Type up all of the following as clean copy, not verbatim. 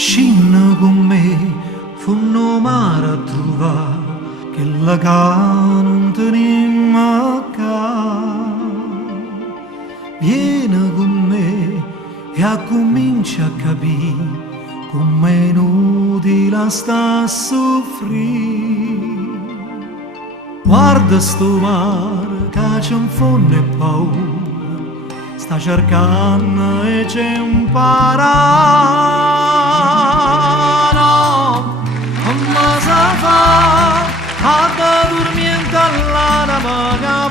Scinna con me, funno mare a trovare che la ca non tenimmo ca. Vieni con me e comincia a capire come è inutile sta a soffrire. Guarda sto mare che c'è un fondo e paura, sta cercando e c'è un parano. Come si fa a dormire all'anima che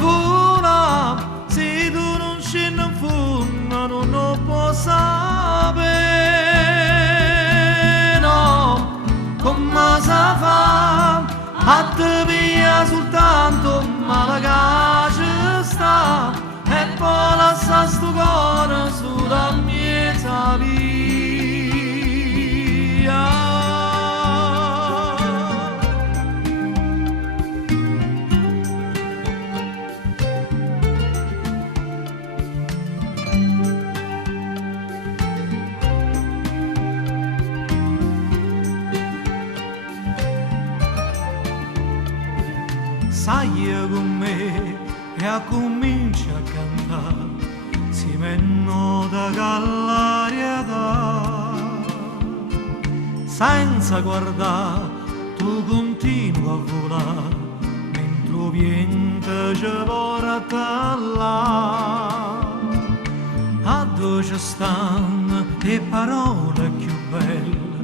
vola, se tu non scendi in fondo non lo puoi sapere, no. Come si fa a te via soltanto male che ci sta e poi lascia sto cuore sulla mia via. Sai con me e comincia a cantare, si menno da gallarietà. Senza guardare, tu continui a volare, mentre viento ci porta là. A dove ci stanno le parole più belle,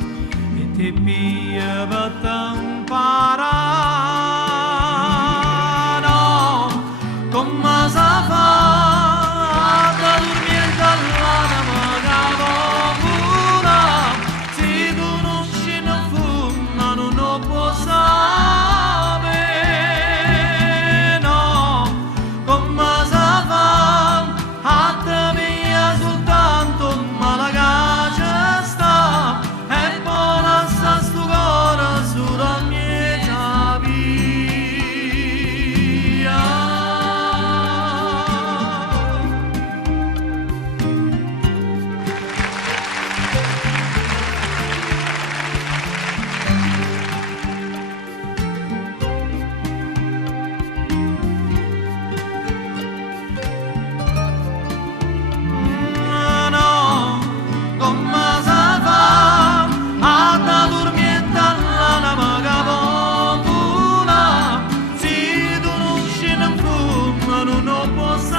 e ti pia per t'imparare. Come si fa a dormire dall'anima che vola, se tu non scendi in fondo non lo puoi sapere, no. Come si fa a te via soltanto male che ci sta e poi lascia sto cuore sulla mia via. Non lo posso